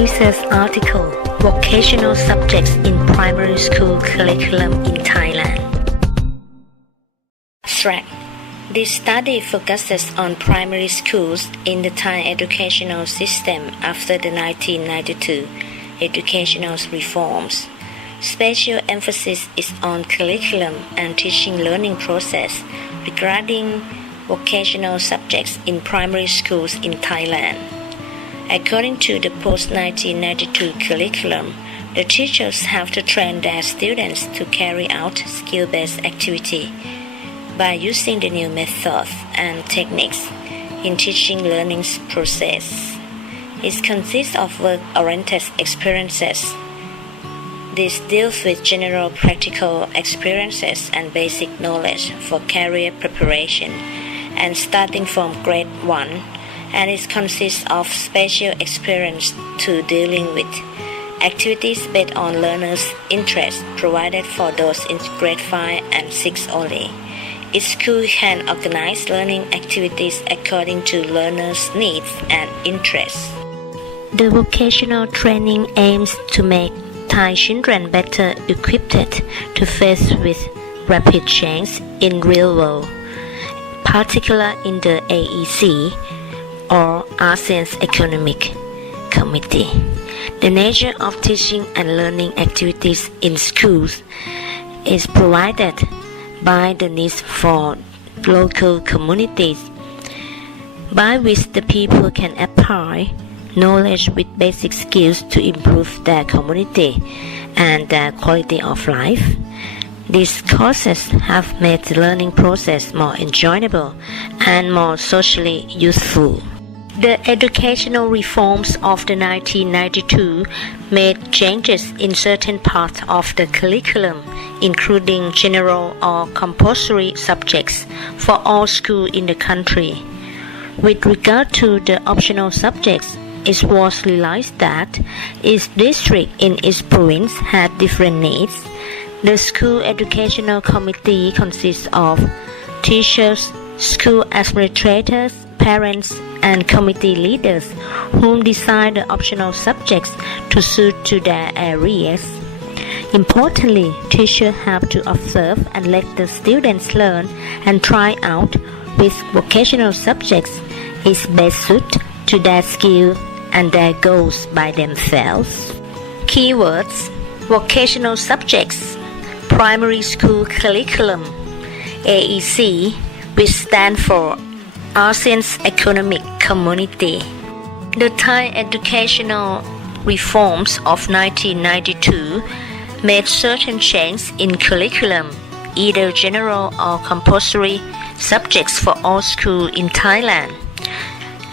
Research article Vocational Subjects in Primary School Curriculum in Thailand. Abstract. This study focuses on primary schools in the Thai educational system after the 1992 educational reforms. Special emphasis is on curriculum and teaching learning process regarding vocational subjects in primary schools in Thailand. According to the post-1992 curriculum, the teachers have to train their students to carry out skill-based activity by using the new methods and techniques in teaching learning process. It consists of work-oriented experiences. This deals with general practical experiences and basic knowledge for career preparation and starting from grade 1, and it consists of special experience to dealing with activities based on learners' interests provided for those in grade 5 and 6 only. Each school can organize learning activities according to learners' needs and interests. The vocational training aims to make Thai children better equipped to face with rapid change in real world, particularly in the AEC or ASEAN's Economic Committee. The nature of teaching and learning activities in schools is provided by the needs for local communities, by which the people can apply knowledge with basic skills to improve their community and their quality of life. These courses have made the learning process more enjoyable and more socially useful. The educational reforms of the 1992 made changes in certain parts of the curriculum, including general or compulsory subjects for all schools in the country. With regard to the optional subjects, it was realized that each district in each province had different needs. The school educational committee consists of teachers, school administrators, parents, and committee leaders whom decide the optional subjects to suit to their areas. Importantly, teachers have to observe and let the students learn and try out which vocational subjects is best suited to their skill and their goals by themselves. Keywords: vocational subjects, primary school curriculum, AEC, which stands for ASEAN's Economic Community. The Thai educational reforms of 1992 made certain changes in curriculum, either general or compulsory subjects for all schools in Thailand.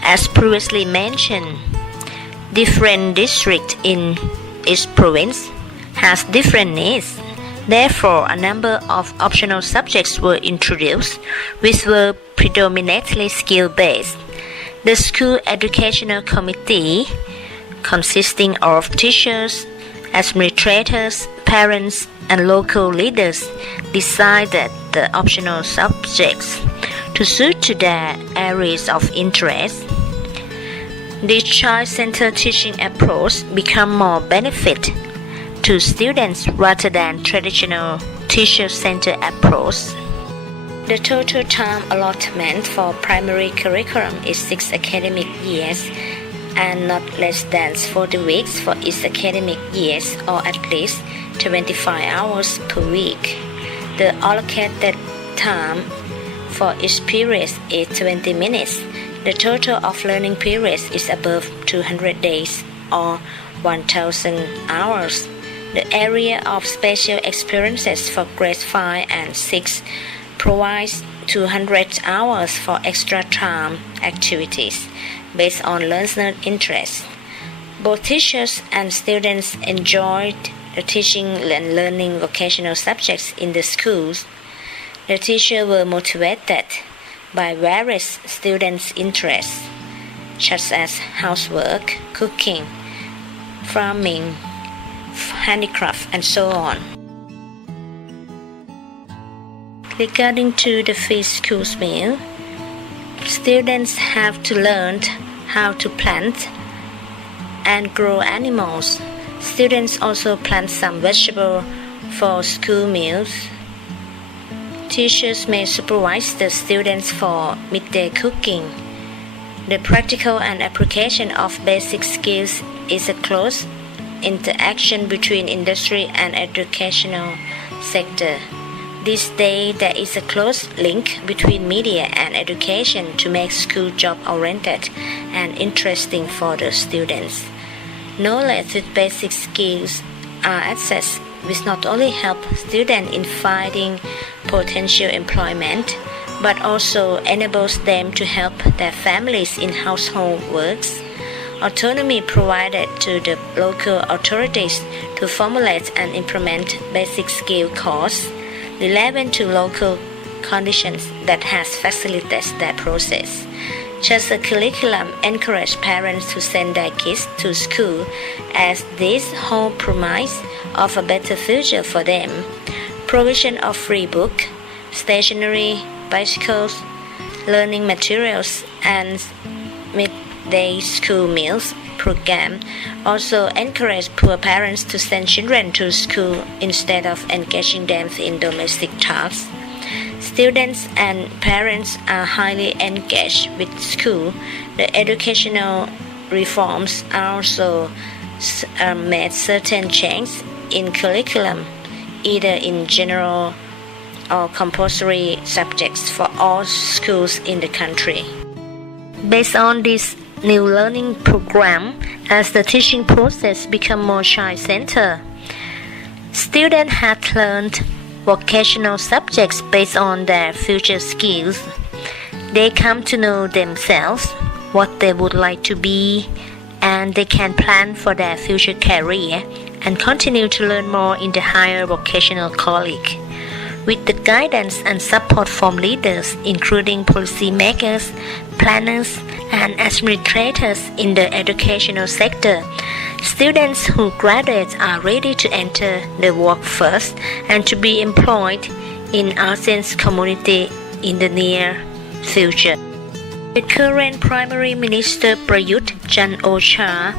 As previously mentioned, different districts in each province has different needs. Therefore, a number of optional subjects were introduced, which were predominantly skill-based. The school educational committee, consisting of teachers, administrators, parents, and local leaders, decided the optional subjects to suit to their areas of interest. This child-centered teaching approach became more benefit to students rather than traditional teacher-centered approach. The total time allotment for primary curriculum is 6 academic years and not less than 40 weeks for each academic year, or at least 25 hours per week. The allocated time for each period is 20 minutes. The total of learning periods is above 200 days or 1,000 hours. The area of special experiences for grades 5 and 6 provides 200 hours for extra time activities based on learner interests. Both teachers and students enjoyed the teaching and learning vocational subjects in the schools. The teachers were motivated by various students' interests, such as housework, cooking, farming, handicraft, and so on. Regarding to the free school meal, students have to learn how to plant and grow animals. Students also plant some vegetables for school meals. Teachers may supervise the students for midday cooking. The practical and application of basic skills is a close interaction between industry and educational sector. These days, there is a close link between media and education to make school job-oriented and interesting for the students. Knowledge with basic skills are accessed, which not only help students in finding potential employment, but also enables them to help their families in household works. Autonomy provided to the local authorities to formulate and implement basic skill courses relevant to local conditions that has facilitated that process. Just a curriculum encourages parents to send their kids to school as this whole premise of a better future for them. Provision of free book, stationery, bicycles, learning materials, and midday school meals program also encourage poor parents to send children to school instead of engaging them in domestic tasks. Students and parents are highly engaged with school. The educational reforms also made certain changes in curriculum, either in general or compulsory subjects for all schools in the country. Based on this new learning program, as the teaching process become more child-centered, students have learned vocational subjects based on their future skills. They come to know themselves, what they would like to be, and they can plan for their future career and continue to learn more in the higher vocational college. With the guidance and support from leaders, including policymakers, planners, and administrators in the educational sector, students who graduate are ready to enter the workforce and to be employed in ASEAN's community in the near future. The current Primary Minister Prayut Chan-o-cha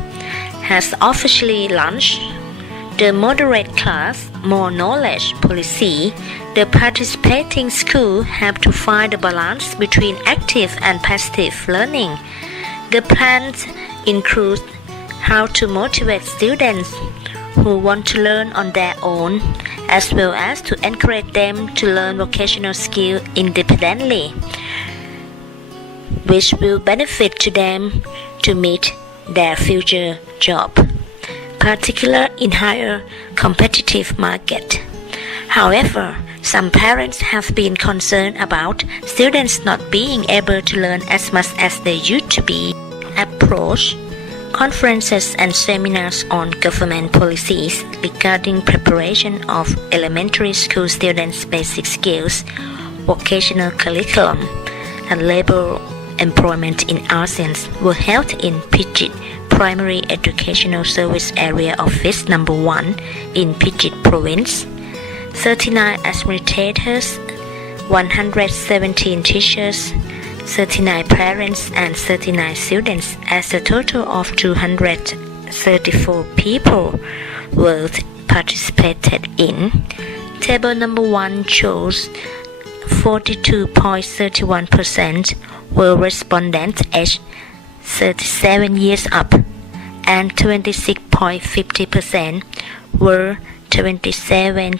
has officially launched the Moderate Class, More Knowledge policy. The participating schools have to find a balance between active and passive learning. The plans include how to motivate students who want to learn on their own, as well as to encourage them to learn vocational skills independently, which will benefit to them to meet their future job, particularly in higher competitive market. However, some parents have been concerned about students not being able to learn as much as they used to be. Approach conferences and seminars on government policies regarding preparation of elementary school students' basic skills, vocational curriculum, and labor employment in ASEAN were held in Phichit Primary Educational Service Area Office No. 1 in Phichit Province. 39 administrators, 117 teachers, 39 parents, and 39 students, as a total of 234 people were participated in. Table number 1 shows 42.31% were respondents aged 37 years up, and 26.50% were 27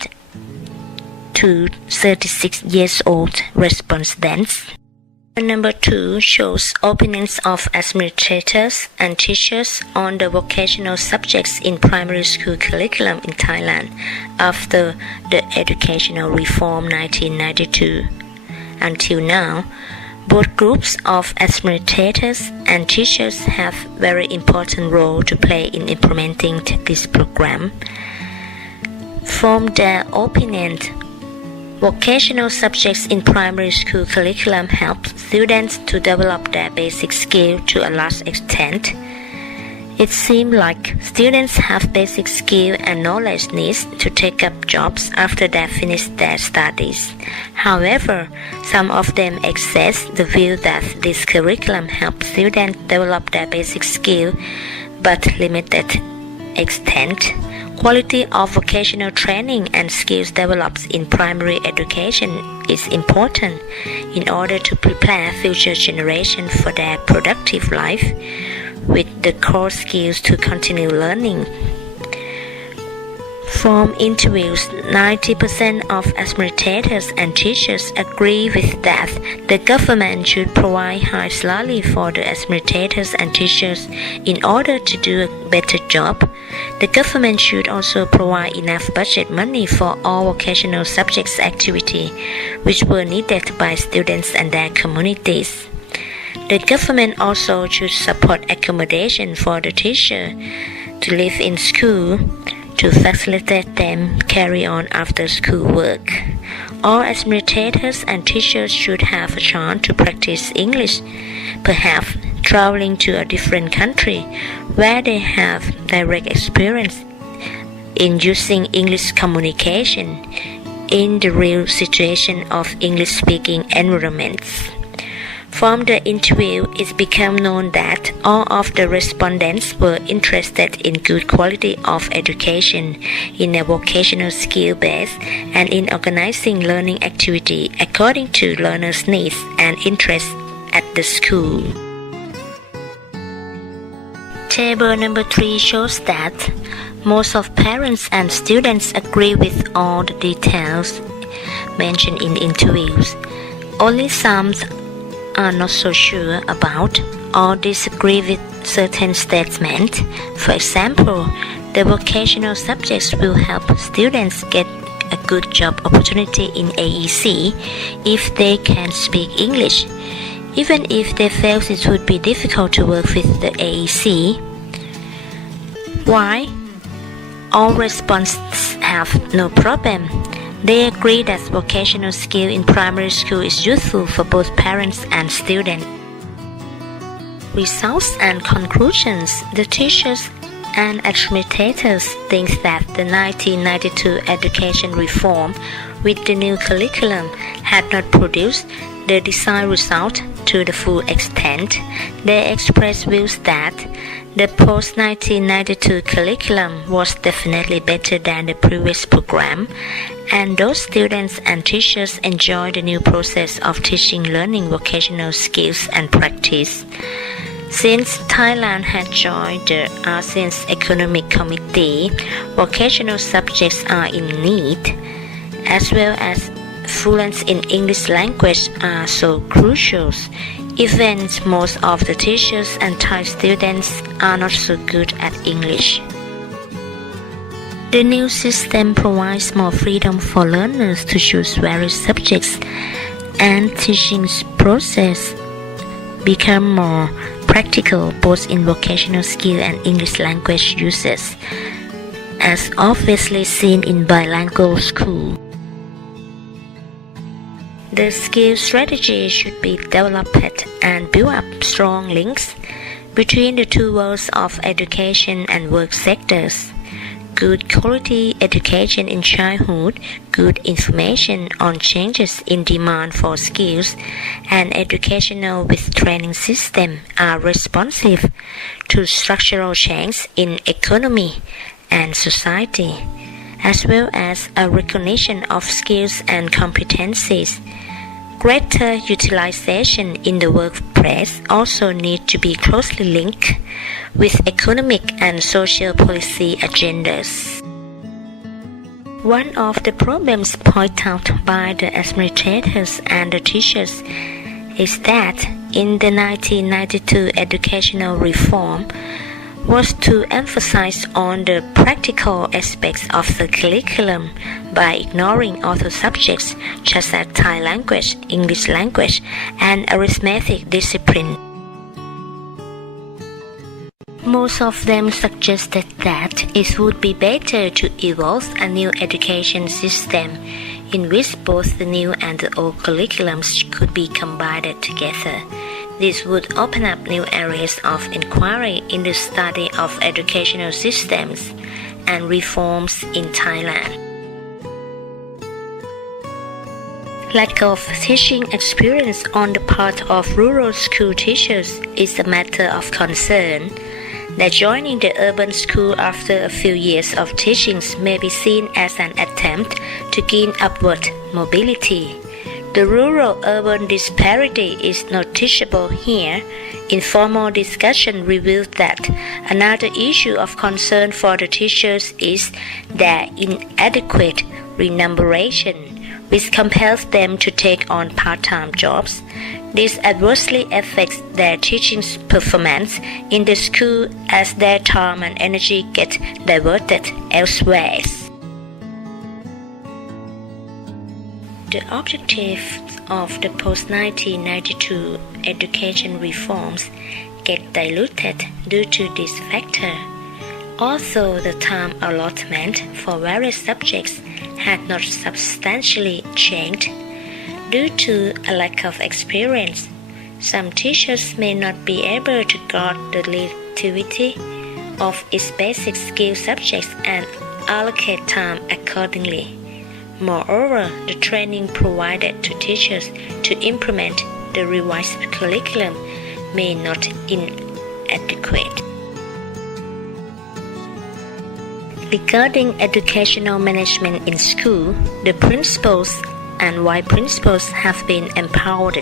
to 36 years old respondents. Number 2 shows opinions of administrators and teachers on the vocational subjects in primary school curriculum in Thailand after the educational reform 1992. Until now, both groups of administrators and teachers have very important role to play in implementing this program. From their opinion, vocational subjects in primary school curriculum help students to develop their basic skill to a large extent. It seems like students have basic skill and knowledge needs to take up jobs after they finish their studies. However, some of them express the view that this curriculum helps students develop their basic skill, but limited extent. Quality of vocational training and skills developed in primary education is important in order to prepare future generations for their productive life with the core skills to continue learning. From interviews, 90% of administrators and teachers agree with that the government should provide high salary for the administrators and teachers in order to do a better job. The government should also provide enough budget money for all vocational subjects activity which were needed by students and their communities. The government also should support accommodation for the teacher to live in school to facilitate them carry on after school work. All administrators and teachers should have a chance to practice English, perhaps traveling to a different country where they have direct experience in using English communication in the real situation of English-speaking environments. From the interview, it became known that all of the respondents were interested in good quality of education, in a vocational skill base, and in organizing learning activity according to learners' needs and interests at the school. Table number 3 shows that most of parents and students agree with all the details mentioned in the interviews. Only some are not so sure about or disagree with certain statements. For example, the vocational subjects will help students get a good job opportunity in AEC if they can speak English. Even if they fail, it would be difficult to work with the AEC. Why? All responses have no problem. They agree that vocational skill in primary school is useful for both parents and students. Results and conclusions. The teachers and administrators think that the 1992 education reform with the new curriculum had not produced the desired result to the full extent. They express views that the post-1992 curriculum was definitely better than the previous program, and those students and teachers enjoy the new process of teaching learning vocational skills and practice. Since Thailand had joined the ASEAN's Economic Committee, vocational subjects are in need, as well as fluency in English language are so crucial. Even most of the teachers and Thai students are not so good at English. The new system provides more freedom for learners to choose various subjects, and teaching process become more practical both in vocational skill and English language uses, as obviously seen in bilingual school. The skill strategy should be developed and build up strong links between the two worlds of education and work sectors. Good quality education in childhood, good information on changes in demand for skills, and educational with training system are responsive to structural change in economy and society, as well as a recognition of skills and competencies. Greater utilization in the workplace also need to be closely linked with economic and social policy agendas. One of the problems pointed out by the administrators and the teachers is that in the 1992 educational reform was to emphasize on the practical aspects of the curriculum by ignoring other subjects such as Thai language, English language, and arithmetic discipline. Most of them suggested that it would be better to evolve a new education system in which both the new and the old curriculums could be combined together. This would open up new areas of inquiry in the study of educational systems and reforms in Thailand. Lack of teaching experience on the part of rural school teachers is a matter of concern. that joining the urban school after a few years of teaching may be seen as an attempt to gain upward mobility. The rural-urban disparity is noticeable here. Informal discussion reveals that another issue of concern for the teachers is their inadequate remuneration, which compels them to take on part-time jobs. This adversely affects their teaching performance in the school as their time and energy get diverted elsewhere. The objectives of the post-1992 education reforms get diluted due to this factor. Although the time allotment for various subjects had not substantially changed, due to a lack of experience, some teachers may not be able to guard the relativity of its basic skill subjects and allocate time accordingly. Moreover, the training provided to teachers to implement the revised curriculum may not be inadequate. Regarding educational management in school, the principals and vice principals have been empowered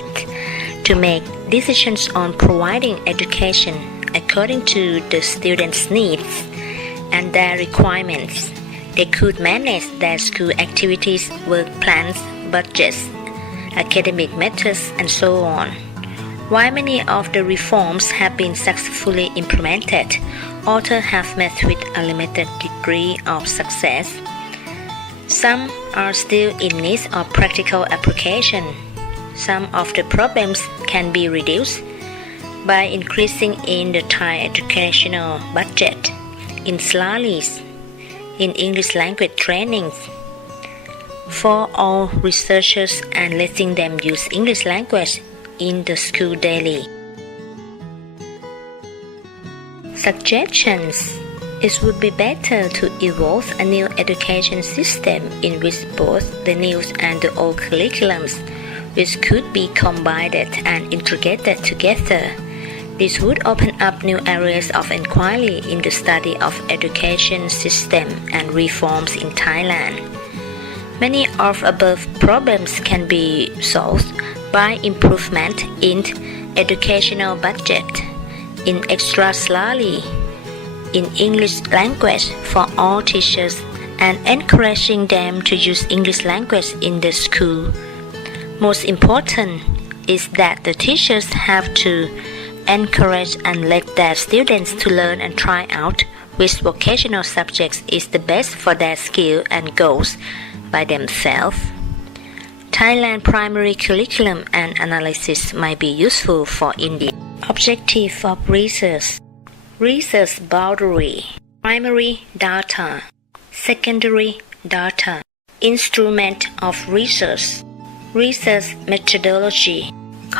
to make decisions on providing education according to the students' needs and their requirements. They could manage their school activities, work plans, budgets, academic methods, and so on. While many of the reforms have been successfully implemented, others have met with a limited degree of success. Some are still in need of practical application. Some of the problems can be reduced by increasing in the Thai educational budget, in salaries, in English language trainings for all researchers and letting them use English language in the school daily. Suggestions: it would be better to evolve a new education system in which both the new and the old curriculums, which could be combined and integrated together. This would open up new areas of inquiry in the study of education system and reforms in Thailand. Many of above problems can be solved by improvement in educational budget, in extra salary, in English language for all teachers, and encouraging them to use English language in the school. Most important is that the teachers have to encourage and let their students to learn and try out which vocational subjects is the best for their skill and goals by themselves. Thailand primary curriculum and analysis might be useful for India. Objective of research: research boundary, primary data, secondary data, instrument of research, research methodology,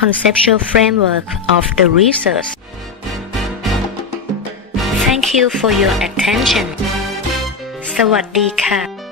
conceptual framework of the research. Thank you for your attention. สวัสดีค่ะ